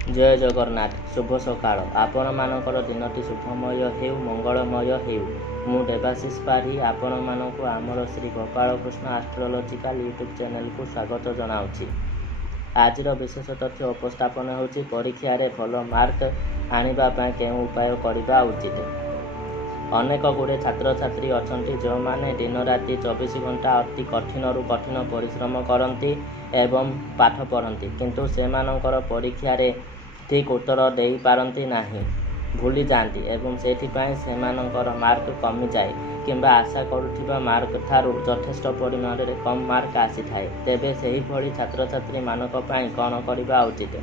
जय जगन्नाथ शुभ सकाळ आपण मानकर दिनटी शुभमय हेउ मंगलमय हेउ मु देवाशीष पाढ़ी आपण मानक आमर Shri Gopal Krishna astrological YouTube channel को स्वागत जनाऊँगी। आज विशेष तथ्य उपस्थापन होची परीक्षा रे भल मार्क आनिबा पय केउ उपाय करबा उचित। अनेक गुड़े छात्र छात्री अछंती जो माने दिन राति 24 घंटा अति कठिन रु कठिन परिश्रम करती एवं पाठ पढ़ती किंतु सेमानंकर परीक्षा रे ठीक उत्तर दे पारती नहीं भूली जाती एवं सेथिपाई सेमानंकर मार्क कमी जाए किंबा आशा करुथिबा मार्क थारु यथेष्ट परिमाण रे कम मार्क आसी थाए। तेबे सेही भली छात्र छात्री मानक पय कोन करबा उचित।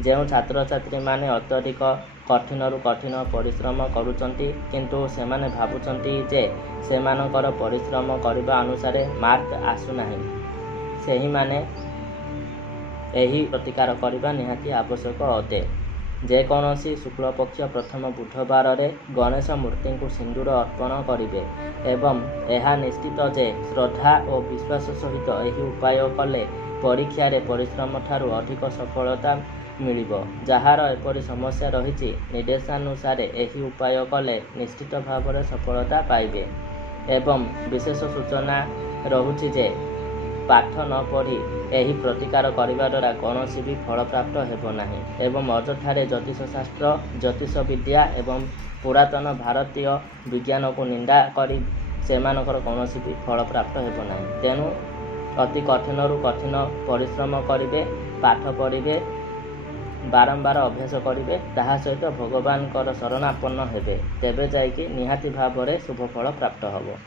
जो छात्र छात्री माने अत्यधिक कठिन रु कठिन परिश्रम करुचंती किंतु सेमाने भाबुचंती जे सेमानकर परिश्रम करबा अनुसार मार्क आसुनाही सेही माने एही प्रतिकार करबा निहाती आवश्यक अटे। जेकोसी शुक्ल पक्ष प्रथम बुधवार रे गणेश मूर्ति को सिंदूर अर्पण करिवे एवं यह निश्चित जे श्रद्धा और विश्वास सहित एही उपाय कले परीक्षा रे परिश्रम ठारू अधिक सफलता मिलिबो। जहार एपरि समस्या रही निर्देशानुसार एही उपाय कले निश्चित भाव में सफलता पाइबे एवं विशेष सूचना रहुछि जे पाठ न पढ़ी एही प्रतिकार करिबा द्वारा कौनसी भी फल प्राप्त हेबो नाही एवं अजठारे ज्योतिष शास्त्र ज्योतिष विद्या एवं पुरातन भारतीय विज्ञान को निंदा करी सेमानकर कौनसी भी फल प्राप्त हेबो नाही। तेणु अति कठिन रु कठिन परिश्रम करिवे पाठ पढ़िवे बारंबार अभ्यास करिवे ताहा सहित भगवान शरणापन्न हेबे तेबे जाइकी निहाती भाव में शुभ फल प्राप्त हबो।